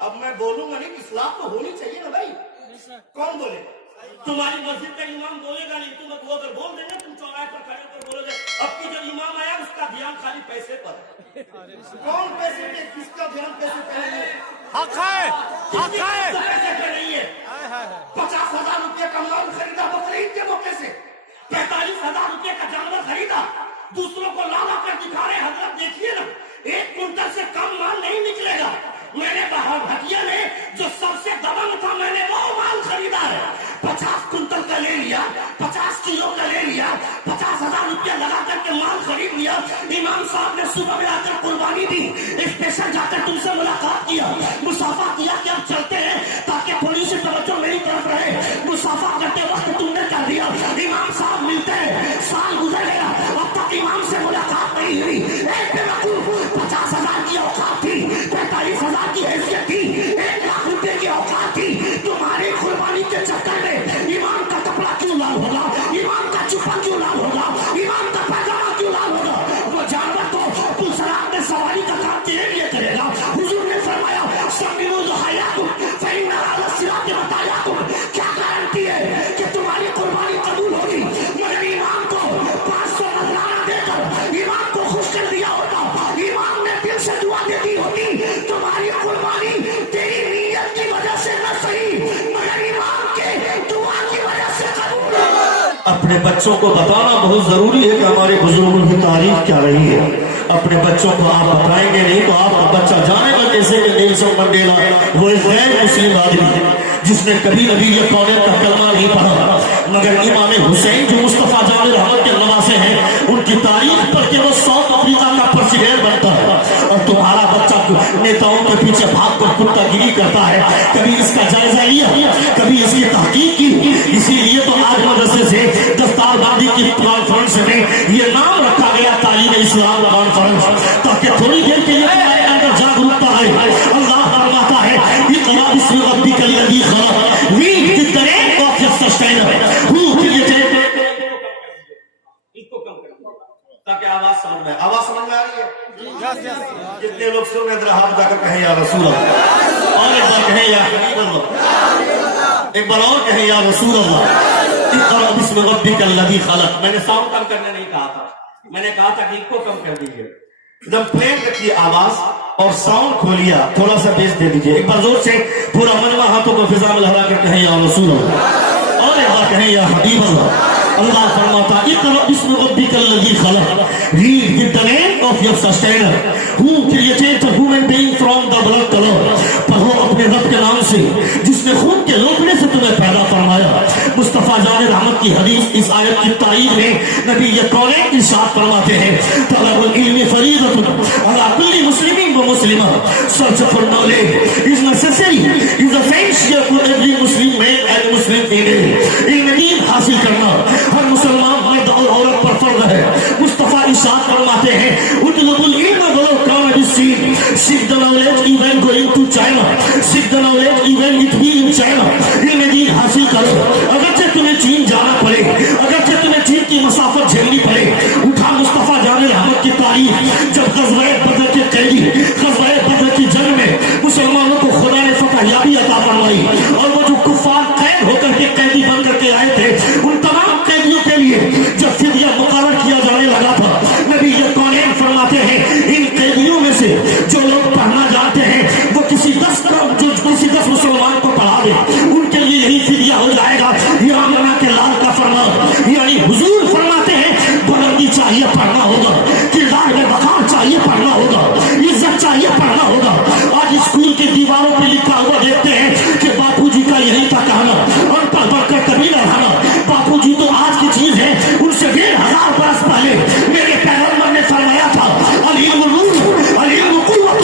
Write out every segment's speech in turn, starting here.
अब मैं बोलूंगा नहीं, इस्लाम तो होनी चाहिए ना भाई। कौन बोले? तुम्हारी मस्जिद का इमाम बोलेगा नहीं, तुम वो अगर बोल देंगे, तुम चौराहे पर खड़े होकर बोलोगे। अब की जो इमाम आया उसका ध्यान खाली पैसे पर। कौन पैसे पे, किसका ध्यान पैसे पे है? हक है, हक है। पैसे पे नहीं है। 50,000 रुपये का माल खरीदा बकरीद के मौके से, 45,000 रुपये का जानवर खरीदा, दूसरों को ला कर दिखा रहे हजरत देखिए ना, 1 कुंटल से कम माल नहीं निकलेगा। मैंने भटिया ने जो सबसे दबंग था, मैंने वो माल खरीदा है। 50 कुंटल का ले लिया, 50 किलो का ले लिया, 50,000 रुपया लगा करके माल खरीद लिया। इमाम साहब ने सुबह में आकर कुर्बानी दी, स्पेशल जाकर तुमसे मुलाकात किया, मुसाफा किया कि अब चलते हैं ताकि थोड़ी सी तवज्जो मेरी तरफ रहे। मुसाफा करते वक्त तुमने कर दिया। इमाम साहब मिलते हैं, साल गुजर गया, अब तक इमाम से मुलाकात नहीं हुई। 50,000 की औकात थी, 45,000 की हैसियत थी, 1 लाख रुपए की औकात थी। तुम्हारी कुर्बानी के चक्कर में इमाम का कपड़ा क्यों लाल होगा, इमाम का चुप्पा क्यों लाल होगा, इमाम का पैजामा क्यों लाल होगा? वो जानवर तो पुलसरात में सवारी का काम तेरे लिए करेगा। हुजूर ने फरमाया क्या गारंटी है कि तुम्हारी कुर्बानी कबूल होगी? मगर इमाम को 500 नजराना देकर इमाम को खुश कर दिया होता, इमाम ने दिल से दुआ दे दी होती, तुम्हारी कुर्बानी तेरी नीयत की वजह से न सही मगर इमाम के दुआ की वजह से कबूल होगा। अपने बच्चों को बताना बहुत जरूरी है कि हमारे बुजुर्गों की तारीफ क्या रही है। अपने बच्चों को आप बताएंगे नहीं तो आपका बच्चा जानेगा कैसे कि नेल्सन मंडेला वो एक गैर मुस्लिम आदमी जिसने कभी नबी ये कौने का कलमा नहीं पढ़ा, मगर इमाम हुसैन जो मुस्तफा जान रहमत के नवासे हैं उनकी तारीफ पढ़ के वो साउथ अफ्रीका का प्रेसिडेंट बनता है। और तुम्हारा बच्चा नेताओं के पीछे भाग कर कुत्तागिरी करता है। कभी इसका जायजा लिया, कभी इसकी तहकीक की। इसीलिए तो आज मदरसे से दस्तारबंदी की कॉन्फ्रेंस में ये नाम रखा गया तालीम इस्लाम कॉन्फ्रेंस, ताकि थोड़ी देर के लिए तुम्हारे अंदर जागरूकता है। अल्लाह फरमाता है इक़रा बिस्मि रब्बिकल लज़ी खलक़, रीड द तरह of your sustainer who created. इसको कम करो ताकि आवाज समझ में आ रही है। जितने लोग सुन रहे हैं हाथ जाकर कहें या रसूल अल्लाह, और एक बार कहें या हबीब अल्लाह, एक बार और कहें या रसूल अल्लाह। इक़रा बिस्मि रब्बिकल लज़ी खलक़। मैंने साउंड कम करने नहीं कहा था, मैंने कहा था कि इसको कम कर दीजिए। एकदम प्लेन रखिए आवाज और साउंड खोलिए, थोड़ा सा बेस दे दीजिए। एक बार जोर से पूरा मनवा हाथों को फिजा में लहरा कर कहें या रसूल अल्लाह, और एक बार कहें या हबीब अल्लाह। अल्लाह फरमाता इक़रा बिस्मि रब्बिकल लज़ी खलक़, read the name of your sustainer who created the human being from the blood colour. पढ़ो अपने रब के नाम से जिसने खून के लोकड़े से तुम्हें पैदा फरमाया। मुस्तफा जान रहमत की हदीस इस आयत की तारीफ में नबी ये कौने इरशाद फरमाते हैं तलबुल इल्मी फरीदतुन अला कुल्ली मुस्लिमिन व मुस्लिमा। Search for knowledge is necessary, is essential for every Muslim man and Muslim female. इल्म दीन हासिल करना हर मुसलमान मर्द और औरत पर फर्ज है। मुस्तफा इरशाद फरमाते हैं उतलुबुल इल्म वलो कान बिस्सीन, seek the knowledge even going to China, seek the knowledge even it be in China. इल्म दीन हासिल करो, अगरचे तुम्हें चीन जाना पड़े, अगरचे तुम्हें चीन की मुसाफत झेलनी पड़े। उठा मुस्तफा जान रहमत की तारीफ जब ग़ज़वा बदर के कैदी ग़ज़वा बदर की जंग में मुसलमानों को खुदा ने फतह याबी अता फरमाई और वो जो कुफ़ार कैद होकर के कैदी बन करके आए थे उन तमाम कैदियों के लिए जब फिदिया मुकर्रर किया जाने लगा था नबी ये कौनैन फरमाते हैं इन कैदियों में से जो लोग पढ़ना जानते हैं वो किसी 10 मुसलमान को पढ़ा दे, उनके लिए यही फिदिया हो जाएगा। यामना के लाल का फरमान यानी हुजूर फरमाते हैं बुलंदी चाहिए पढ़ना होगा, किरदार में वक़ार चाहिए पढ़ना होगा, इज्जत चाहिए पढ़ना होगा। आज स्कूल की दीवारों पे लिखा हुआ देखते हैं कि बापूजी का यही था कहना, अनपढ़ बढ़कर कभी न रहना। बापूजी तो आज की चीज है, उनसे 1500 बरस पहले मेरे पैगंबर ने फरमाया था अल-इल्मु नूर अल-इल्मु कुव्वत,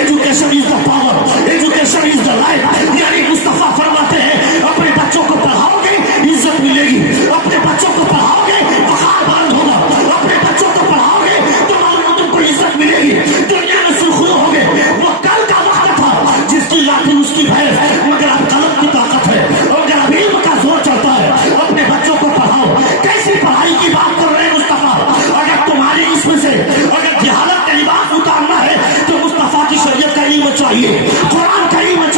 education is the power, education is the life. यानी मुस्तफा फरमाते हैं अपने बच्चों को पढ़ाओगे इज्जत मिलेगी, अपने बच्चों को पढ़ाओगे वक़ार बुलंद होगा, अपने बच्चों को पढ़ाओगे तो मालूम तुमको इज्जत मिलेगी, दुनिया में सुरखरू होगे। वो कल का वक्त था जिसकी लाठी उसकी भैंस, मगर अब कलम की ताकत है और अगर अब इल्म का जोर चलता है। अपने बच्चों को पढ़ाओ। कैसी पढ़ाई की बात कर रहे हैं मुस्तफा? अगर तुम्हारी इसमें से अगर जहालत का लिबास उतारना है तो मुस्तफा की शरीयत का इल्म चाहिए, कुरान का इल्म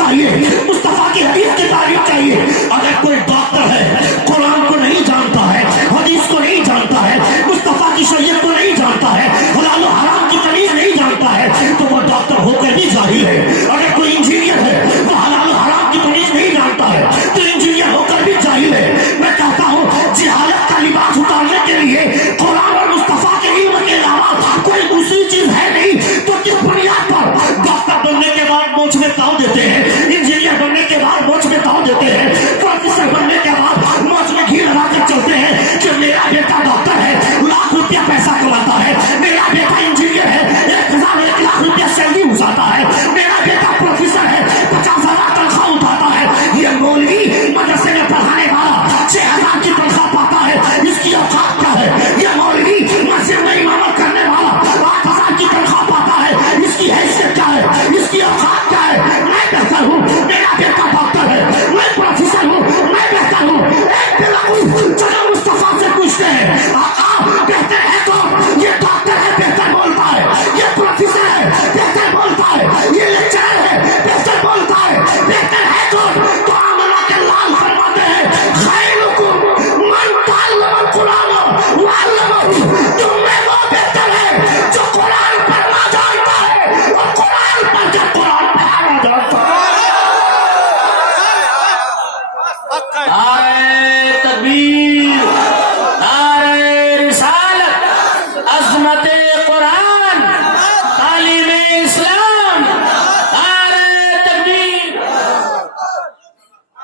में दाव देते हैं, इंजीनियर बनने के बाद मौज में दाव देते हैं, प्रोफेसर बनने के बाद मौज में घी लगाकर चलते हैं कि मेरा बेटा डॉक्टर है, लाख रुपया पैसा कमाता है, मेरा बेटा इंजीनियर है, 1 लाख रुपया सैलरी उठाता है, मेरा बेटा प्रोफेसर है, 50,000 तनख्वाह उठाता है। ये मौलवी मदरसे में पढ़ाने वाला 6,000 की तनख्वाह पाता है, इसकी औकात क्या है? ये मौलवी मस्जिद में इमामत करने वाला 8,000 की तनख्वाह पाता है, इसकी हैसियत क्या है? इसकी औकात क्या है? मैं बेहतर हूँ, मेरा बेटा डॉक्टर है, मैं प्रोफेसर हूँ, मैं बेहतर हूँ। चलो मुस्तफा से पूछते हैं, आका बेहतर है तो ये डॉक्टर है बेहतर बोलता है, ये प्रोफेसर है बेहतर बोलता है, ये लेक्चरर है बेहतर बोलता है, बेहतर है तो आमला के लाल फरमाते हैं, खैरुकुम मन तअल्लमल कुरान व अल्लमहु। तुम में वो बेहतर है जो कुरान पढ़ना जानता है और कुरान पढ़ कर कुरान पढ़ाना जानता है। नारे तकबीर, नारे रिसालत, अज़मते कुरान, तालीमे इस्लाम, नारे तकबीर।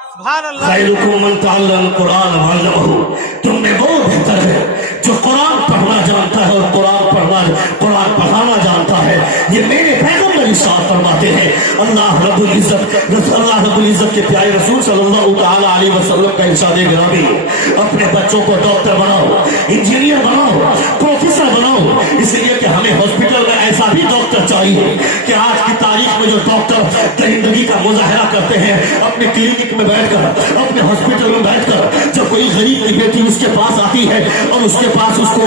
सुभान अल्लाह। खैरुकुम मन तअल्लमल कुरान व अल्लमहु। तुम में वो बेहतर है जो कुरान पढ़ना जानता है और कुरान पढ़ाना जानता है। ये मेरे पैगंबर इरशाद फरमाते हैं। अल्लाह रब्बुल इज्जत के प्यारे रसूल सल्लल्लाहु तआला अलैहि वसल्लम का इरशाद गिरामी, अपने बच्चों को डॉक्टर बनाओ, इंजीनियर बनाओ, प्रोफेसर बनाओ, इसलिए कि हमें हॉस्पिटल में ऐसा भी डॉक्टर चाहिए कि आज की तारीख में जो डॉक्टर दरिंदगी का मुजाहरा करते हैं अपने क्लिनिक में बैठकर, अपने हॉस्पिटल में बैठकर, जब कोई गरीब की बेटी उसके पास आती है और उसके पास उसको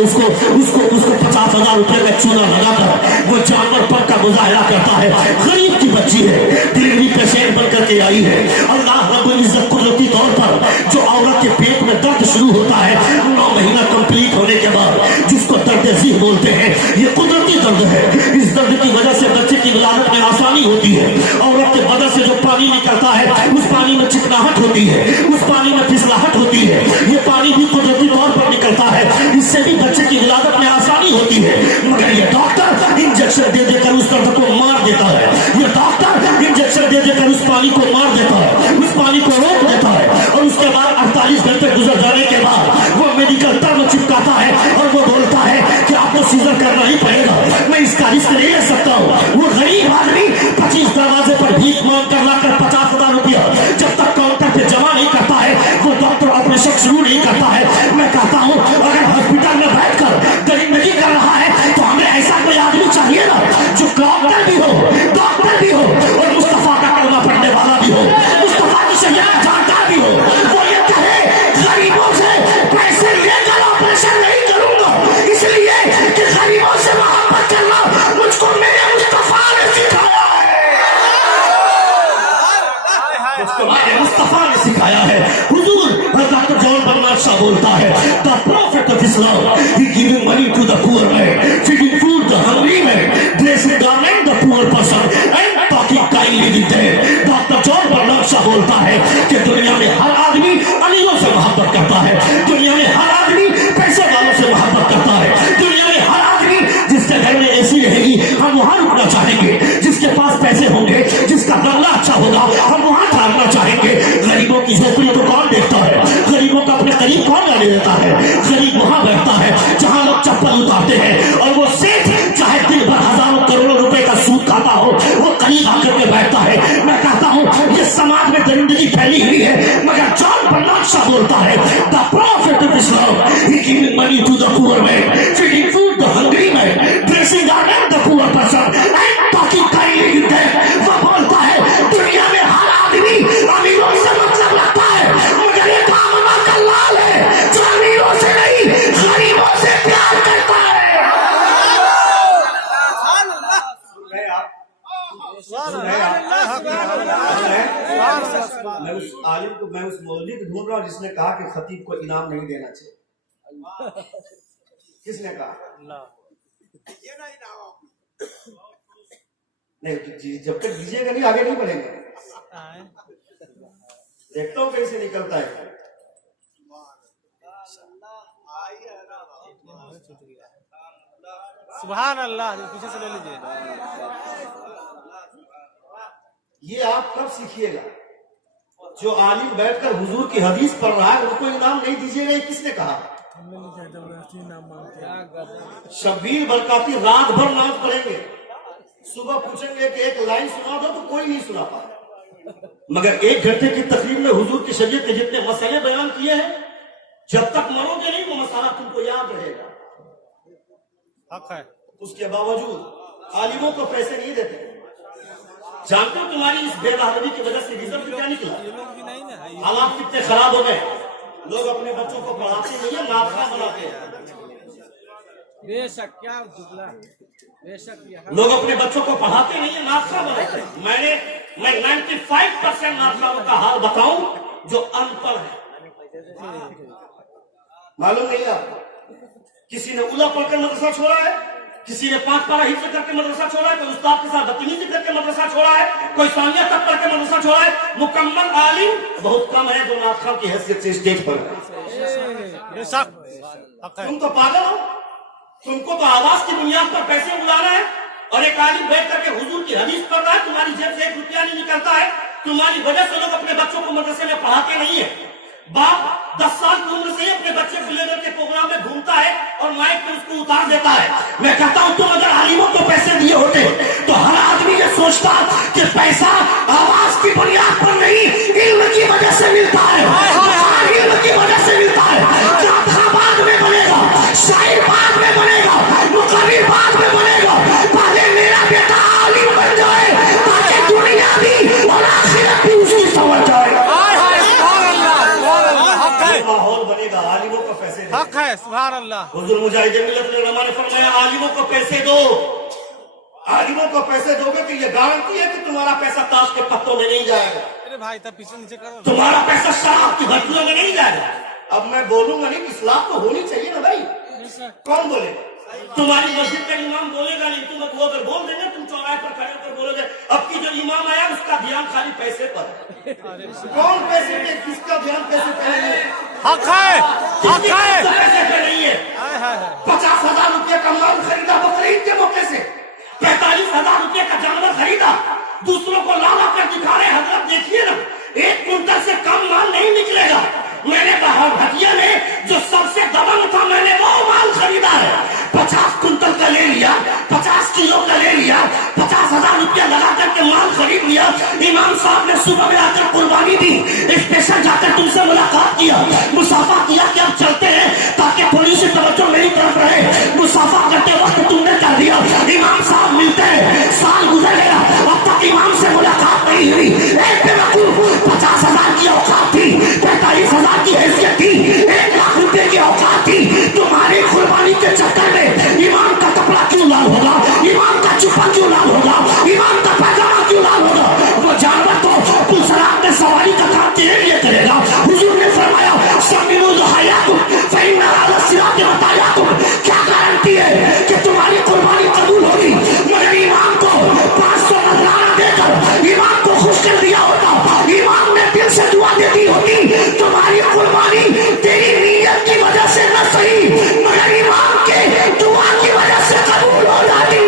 50,000 रुपए का चूना लगाकर वो जानवर पर का मुजाहरा करता है। गरीब की बच्ची है, डिलीवरी पेशेंट बनकर के आई है। अल्लाह रब्बुल इज्जत कुदरती तौर पर जो औरत के पेट में दर्द शुरू होता है 9 महीना कंप्लीट होने के बाद, जिसको दर्द ज़ीह बोलते हैं, ये कुदरती दर्द है। इस दर्द की वजह से बच्चे की विलादत में आसानी होती है। औरत के बदन से जो पानी निकलता है उस पानी में चिकनाहट होती है, उस पानी में फिसलाहट होती है। ये पानी भी कुदरती तौर पर निकलता है, इससे भी बच्चे की विलादत में आसानी होती है। मगर ये डॉक्टर इंजेक्शन दे देकर उस दर्द को मार देता है, ये डॉक्टर इंजेक्शन दे देकर उस पानी को मार देता है, उस पानी को रोक देता है और उसके बाद 48 घंटे गुजर जाने के बाद वो मेडिकल टर्म चिपकाता है और वो बोलता है कि आपको सीजर करना ही पड़ेगा, मैं इसका रिस्क नहीं ले सकता हूँ। वो गरीब आदमी 25 दरवाजे पर भीख मांग कर लाकर 50,000 रुपया जब तक काउंटर पे जमा नहीं करता है वो डॉक्टर ऑपरेशन शुरू नहीं करता है। मैं कहता हूँ अगर हॉस्पिटल में बैठकर दरिंदगी कर रहा है तो हमें ऐसा कोई आदमी चाहिए ना जो डॉक्टर भी हो और मुस्तफा का कलमा पढ़ने वाला भी हो, मुस्तफा की शरीयत जानता भी हो। वो ये कहे गरीबों से पैसे लेकर ऑपरेशन नहीं करूंगा, इसलिए कि गरीबों से मोहब्बत करना मुझको मेरे मुस्तफा ने सिखाया है, मुझको मेरे मुस्तफा ने सिखाया है। हुजूर डॉक्टर जॉन बर्नार्ड शाह बोलता है, the prophet of Islam he giving money to the poor man, feeding food the hungry man, dressing garment the poor person and talking kindly with them. Doctor John Bernard Shaw बोलता है कि दुनिया में हर आदमी अमीरों से मोहब्बत करता है, दुनिया में हर आदमी पैसे वालों से मोहब्बत करता है, दुनिया में हर आदमी जिसके घर में एसी रहेगी हम वहां रुकना चाहेंगे, जिसके पास पैसे होंगे, जिसका बंगला अच्छा होगा हम वहां ठहरना चाहेंगे। गरीबों की झोपड़ी को कौन देखता है, गरीबों का अपने करीब कौन रहने देता है? गरीब वहां बैठता है जहां लोग चप्पल उतारते हैं और वो सेठ चाहे दिन भर हजारों करोड़ों रुपए का सूद खाता हो वो करीब आकर के बैठता है। मैं कहता हूँ ये समाज में दरिंदगी फैली हुई है, मगर जॉन बर्नार्ड शाह बोलता है the prophet of Islam he giving money to the poor man, feeding food the hungry man, dressing garment the poor person and talking kindly with them. वो बोलता है दुनिया में हर आदमी अमीरों से मतलब रखता है, मगर ये कामना का लाल है जो अमीरों से नहीं गरीबों से प्यार करता है। मैं उस आलिम को, मैं उस मौलवी को ढूंढ रहा हूँ जिसने कहा कि खतीब को इनाम नहीं देना चाहिए। किसने कहा? नहीं जब तक दीजिएगा नहीं आगे नहीं बढ़ेंगे। देखता हूँ कैसे निकलता है। सुभान अल्लाह, पीछे से ले लीजिए। یہ آپ کب سیکھیے گا؟ جو عالم بیٹھ کر حضور کی حدیث پڑھ رہا ہے ان کو انعام نہیں دیجیے گا، یہ کس نے کہا؟ شبیر برکاتی رات بھر نماز پڑھیں گے، صبح پوچھیں گے کہ ایک لائن سنا دو تو کوئی نہیں سنا پاتا، مگر 1 گھنٹے کی تقریر میں حضور کی شریعت کے جتنے مسئلے بیان کیے ہیں، جب تک مرو گے نہیں وہ مسئلہ تم کو یاد رہے گا۔ حق ہے۔ اس کے باوجود عالموں کو پیسے نہیں دیتے۔ جانتے ہو تمہاری اس بے بہادری کی وجہ سے ریزلٹ کیا نکلا؟ حالات کتنے خراب ہو گئے، لوگ اپنے بچوں کو پڑھاتے نہیں ہیں، ناپخواہ بناتے ہیں۔ بے شک کیا دبلا بے شک لوگ اپنے بچوں کو پڑھاتے نہیں ہیں، ناپخواہ بناتے ہیں۔ میں 95% ناپخواہوں کا حال بتاؤں جو ان پڑھ ہے۔ معلوم نہیں آپ کسی نے اولا پڑھ کر مدرسہ چھوڑا ہے، کسی نے 5 پارہ حفظ کر کے مدرسہ چھوڑا ہے، کوئی استاد کے ساتھ بدتمیزی کر کے مدرسہ چھوڑا ہے، کوئی ثانیہ تک پڑھ کے مدرسہ چھوڑا ہے۔ مکمل عالم بہت کم ہے جو ناپخواہ کی حیثیت سے اسٹیج پر ہے۔ بے شک حق ہے۔ تم تو پاگل ہو، تم کو تو آواز کی بنیاد پر پیسے اڑانا ہے، اور ایک عالم بیٹھ کر کے حضور کی حدیث پڑھ رہا ہے، تمہاری جیب سے 1 روپیہ نہیں نکلتا ہے، تمہاری وجہ سے لوگ اپنے بچوں کو مدرسے میں پڑھاتے نہیں ہیں۔ باپ 10 سال کی عمر سے ہی اپنے بچے کو لے کر کے پروگرام میں گھومتا ہے اور مائک پہ اس کو اتار دیتا ہے۔ میں کہتا ہوں تم اگر عالموں کو پیسے دیے ہوتے تو ہر آدمی یہ سوچتا کہ پیسہ آواز کی بنیاد پر نہیں، علم کی وجہ سے ملتا ہے، علم کی وجہ سے ملتا ہے۔ کیا بعد میں بنے گا، شاعر بعد میں بنے گا، مقرر بعد میں بنے گا، پہلے میرا بیٹا عالم بن جائے تاکہ دنیا بھی اور آخرت بھی اس کی سمجھ جائے۔ ماحول بنے گا، عالموں کو پیسے دو۔ حق ہے، سبحان اللہ۔ حضور مجاہد ملت العلماء نے فرمایا عالموں کو پیسے دو، عالموں کو پیسے دو گے تو یہ گارنٹی ہے کہ تمہارا پیسہ تاش کے پتوں میں نہیں جائے گا، ارے بھائی تب پیچھے نیچے کرو۔ تمہارا پیسہ شراب کی بھٹیوں میں نہیں جائے گا۔ اب میں بولوں گا نہیں، اصلاح تو ہونی چاہیے نا بھائی، کون بولے گا؟ تمہاری مسجد کا امام بولے گا نہیں، تم وہ اگر بول دیں گے تم چوراہے پر کھڑے ہو کر بولو گے اب کی جو امام آیا اس کا دھیان خالی پیسے پر ہے۔ کون پیسے پہ، کس کا دھیان پیسے پہ ہے؟ حق ہے، حق ہے۔ پیسے پہ نہیں ہے۔ 50,000 روپے کا مال خریدا بقرعید کے موقع سے، 45,000 روپے کا جانور خریدا، دوسروں کو لا لا کر دکھا رہے حضرت دیکھیے نا 1 کنٹل سے کم مال نہیں نکلے گا، میں نے بھٹیا نے جو سب سے دبنگ تھا میں نے وہ مال خریدا ہے، 50 کنٹل کا لے لیا، 50 کلو کا لے لیا، 50,000 روپیہ لگا کر کے مال خرید لیا۔ امام صاحب نے صبح میں آ کر قربانی دی، اسپیشل جا کر تم سے ملاقات کیا، مصافحہ کیا کہ اب چلتے ہیں تاکہ تھوڑی سی توجہ میری طرف رہے، مصافحہ کرتے وقت تم نے کر دیا، امام صاحب ملتے ہیں، سال گزر گیا اب تک امام سے ملاقات نہیں ہوئی۔ ایک بے وقوف 50,000 کی اوقات تھی، 45,000 کی حیثیت تھی، 1 لاکھ روپے کی اوقات تھی، تمہاری قربانی کے چکر میں امام کا کپڑا کیوں لال ہوگا، امام کا چپا کیوں لال ہوگا، امام کا پیجامہ کیوں لال ہوگا؟ وہ جانور تو پلسرات میں سواری کا کام تیرے لیے کرے گا۔ حضور نے فرمایا سمینو ضحایاکم فإن علی الصراط مطایاکم، کیا گارنٹی ہے کہ تمہاری قربانی قبول ہوگی؟ مگر امام کو 500 نذرانہ دے کر امام کو خوش کر دیا ہوتا، امام نے دل سے دعا دے دی ہوتی، تمہاری قربانی تیری نیت کی وجہ سے نہ صحیح مگر امام کے دعا کی وجہ سے قبول ہو جاتی۔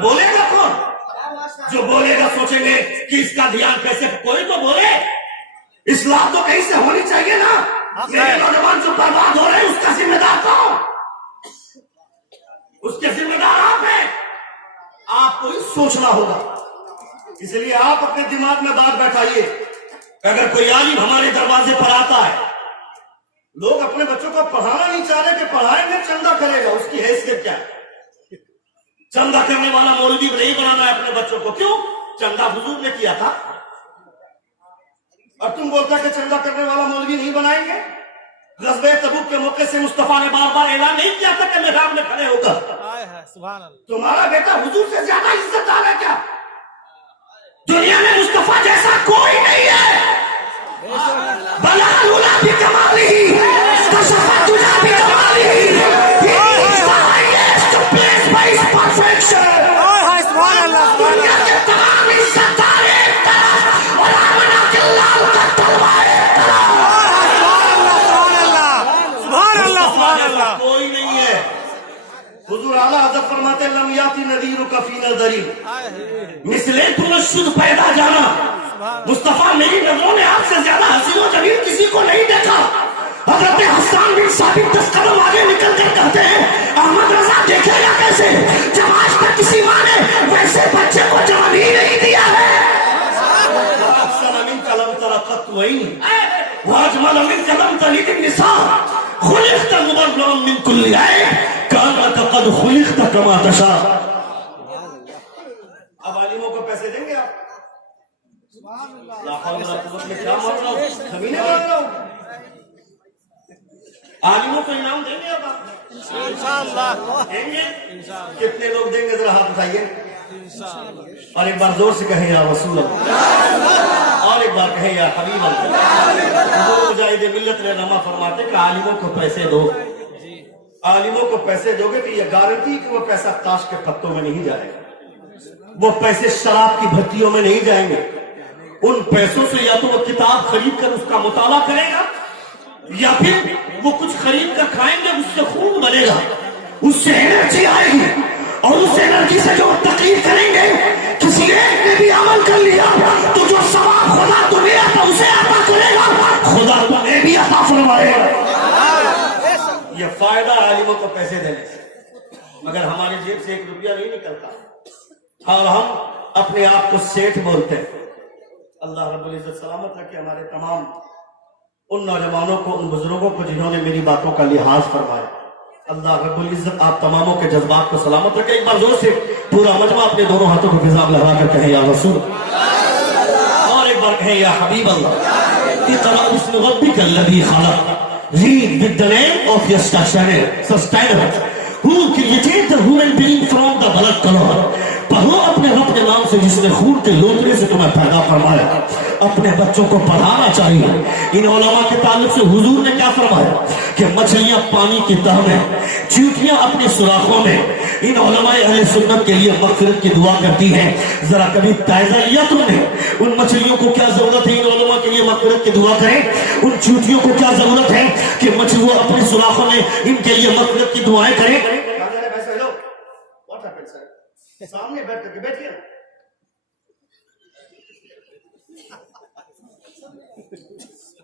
بولے گا کون؟ جو بولے گا سوچیں گے کہ اس کا دھیان کیسے، کوئی تو بولے، اصلاح تو کہیں سے ہونی چاہیے نا۔ میرے نوجوان جو برباد ہو رہے ہیں اس کا ذمہ دار کون؟ اس کے ذمہ دار آپ ہیں، آپ کو ہی سوچنا ہوگا۔ اس لیے آپ اپنے دماغ میں بات بیٹھائیے، اگر کوئی عالم ہمارے دروازے پر آتا ہے، لوگ اپنے بچوں کو پڑھانا نہیں چاہ رہے کہ پڑھائیں گے چندہ کرے گا، اس کی حیثیت کیا ہے؟ چندہ کرنے والا مولوی نہیں بنانا ہے اپنے بچوں کو، کیوں؟ چندہ حضور نے کیا تھا، اور تم بولتا کہ چندہ کرنے والا مولوی نہیں بنائیں گے؟ غزوہ تبوک کے موقع سے مصطفیٰ نے بار بار اعلان نہیں کیا تھا کہ میدان میں کھڑے ہو کر سبحان اللہ، تمہارا بیٹا حضور سے زیادہ عزت دار ہے کیا؟ دنیا میں مصطفیٰ جیسا کوئی نہیں ہے، بلال اولا بھی کمالی کشفت تجا بھی کمالی، perfection. سبحان اللہ، سبحان اللہ۔ दरी मिसले तुमशुद पैदा जाना। मुस्तफा मेरी नजरों में आपसे ज्यादा हसीन और जमील किसी को नहीं देखा। हजरत हसन बिन साबित 10 कदम आगे निकल कर कहते हैं अहमद रजा देखेगा कैसे जब आज तक किसी माँ ने वैसे बच्चे को जन्म ही नहीं दिया है। कलम तरकत वही वाजमल मिन कदम तलीद निसा खुलिक़त मुबर्रअन मिन कुल्ली ऐब कानक क़द खुलिक़त कमा तशा। अब आलिमों को पैसे देंगे आप? ला हौल वला कुव्वत में क्या मार रहा हूँ, कमीने मार रहा हूँ। आलिमों को इनाम देंगे अब आप? इंशाअल्लाह देंगे? कितने लोग देंगे जरा हाथ उठाइए और एक बार जोर से कहें या रसूल अल्लाह और एक बार कहें या हबीब अल्लाह। मुजाहिद मिल्लत ने नमा फरमाते कि आलिमों को पैसे दो, आलिमों को पैसे दोगे तो ये गारंटी कि वो पैसा ताश के पत्तों में नहीं जाएगा, वो पैसे शराब की भट्टियों में नहीं जाएंगे। उन पैसों से या तो वो किताब खरीद कर उसका मुताला करेगा या फिर वो कुछ खरीद कर खाएंगे, उससे खून बनेगा, उससे एनर्जी आएगी और उस एनर्जी से जो तकलीफ करेंगे किसी एक ने भी अमल कर लिया तो जो सवाब खुदा तुम्हें आता उसे अता करेगा, खुदा तुम्हें भी अता फरमाएगा। ये फायदा आलिमों को पैसे देने से, मगर हमारी जेब से 1 रुपया नहीं निकलता और हम अपने आप को सेठ बोलते हैं। अल्लाह रब्बुल इज्जत सलामत रखे हमारे तमाम उन नौजवानों को, उन बुजुर्गों को जिन्होंने मेरी बातों का लिहाज फरमाया। अल्लाह रब्बुल इज्जत आप तमामों के जज्बात को सलामत रखे। एक बार जोर से पूरा मजमा अपने दोनों हाथों को फिजा में लगा कर कहें या रसूल और एक बार कहें या हबीब अल्लाह। इक़रा बिस्मि रब्बिकल लज़ी खलक़, read with the name of your sustainer who created the human being from the blood color। पढ़ो अपने रब के नाम से जिसने खून के लोथड़े से तुम्हें पैदा फरमाया। अपने बच्चों को पढ़ाना चाहिए। इन उलमा के ताल्लुक से हुजूर ने क्या फरमाया कि मछलियां पानी की तह में, चींटियां अपने सुराखों में, इन उलमाए अहले सुन्नत के लिए मग़फ़िरत की दुआ करती हैं। जरा कभी तायजा लिया तुमने उन मछलियों को क्या जरूरत है इन उलमा के लिए मग़फ़िरत की दुआ करें? उन चींटियों को क्या जरूरत है कि मछलियां अपने सुराखों में इनके लिए मग़फ़िरत की दुआएं करें? सामने बैठ करके बैठिए।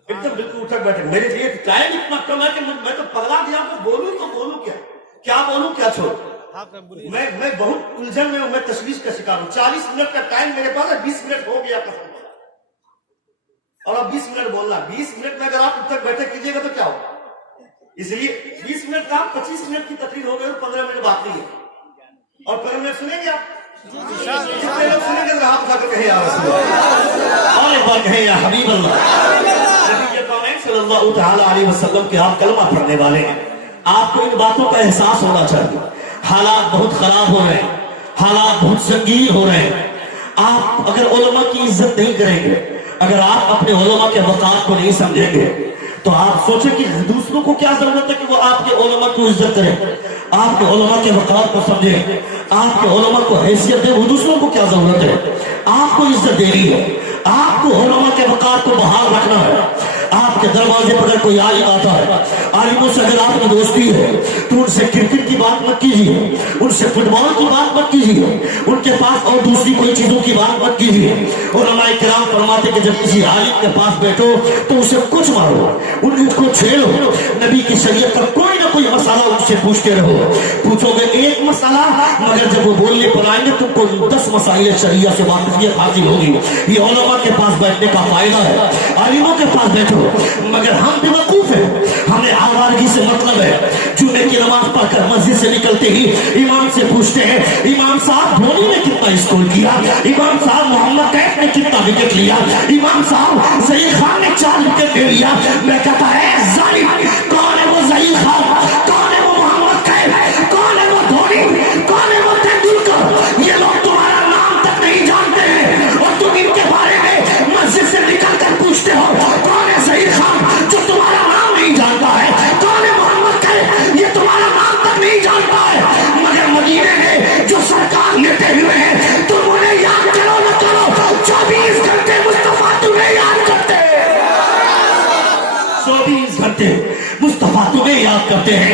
एकदम बिल्कुल उठक बैठे। मेरे लिए टाइम इतना कम है कि मैं तो पगला दिया। तो बोलूं क्या बोलूं क्या छोड़। मैं बहुत उलझन में हूं, मैं तशवीश का शिकार हूं। 40 मिनट का टाइम मेरे पास है, 20 मिनट हो गया कसम। और अब 20 मिनट बोलना, 20 मिनट में अगर आप उठक बैठक कीजिएगा तो क्या होगा? इसलिए 20 मिनट का 25 मिनट की तकरीर हो गई और 15 मिनट बाकी है। और 15 मिनट सुनेंगे आप? कितने लोग सुनेंगे? तो हाथ उठाकर कहें या रसूल अल्लाह और एक बार कहें या हबीब अल्लाह। सल्लल्लाहु तआला अलैहि वसल्लम के आप कलमा पढ़ने वाले हैं। आपको इन बातों का एहसास होना चाहिए। हालात बहुत खराब हो रहे हैं, हालात बहुत संगीन हो रहे हैं। आप अगर उलमा की इज्जत नहीं करेंगे, अगर आप अपने उलमा के वक़ार को नहीं समझेंगे तो आप सोचें कि दूसरों को क्या जरूरत है कि वो आपके उलमा को इज्जत करें, आपके उलमा के वक़ार को समझें, आपके उलमा को हैसियत दे। वो दूसरों को क्या जरूरत है? आपको इज्जत देनी है, आपको उलमा के वक़ार को बहाल रखना है। आपके दरवाजे पर अगर कोई आलिम आता है, आलिमों से अगर आपकी दोस्ती है तो उनसे क्रिकेट की बात मत कीजिए, उनसे फुटबॉल की बात मत कीजिए, उनके पास और दूसरी कोई चीजों की बात मत कीजिए। उलमाए किराम फरमाते कि जब किसी आलिम के पास बैठो तो उसे कुछ मारो, उनको छेड़ो। नबी की शरीयत का कोई ना कोई मसाला उनसे पूछते रहो। पूछोगे एक मसाला, मगर जब वो बोलने पर आएंगे तुमको 10 मसाइल शरीयत से वाकिफियत हासिल होगी। ये उलमा के पास बैठने का फायदा है। आलिमों के पास बैठो, मगर हम बेवकूफ हैं, हमें आवारगी से मतलब है। जुमे की नमाज पढ़कर मस्जिद से निकलते ही इमाम से पूछते हैं, इमाम साहब धोनी ने कितना स्कोर किया, इमाम साहब मोहम्मद कैफ ने कितना विकेट लिया, इमाम साहब ज़हीर खान ने 4 विकेट ले लिया। मैं कहता है जालिम, कौन है वो ज़हीर खान, कौन है वो मोहम्मद कैफ, कौन है वो धोनी, कौन है वो तेंदुलकर? ये लोग तुम्हारा नाम तक नहीं जानते हैं और तुम इनके बारे में मस्जिद से निकल कर पूछते हो कौन है ज़हीर खान, जो तुम्हारा नाम नहीं जानता है, कौन है मोहम्मद कैफ, ये तुम्हारा नाम तक नहीं जानता है। मगर मदीने में जो सरकार लेते हुए हैं तुम उन्हें याद करो न करो, 24 घंटे मुस्तफा तुम्हें याद करते हैं, 24 घंटे मुस्तफा तुम्हें याद करते हैं।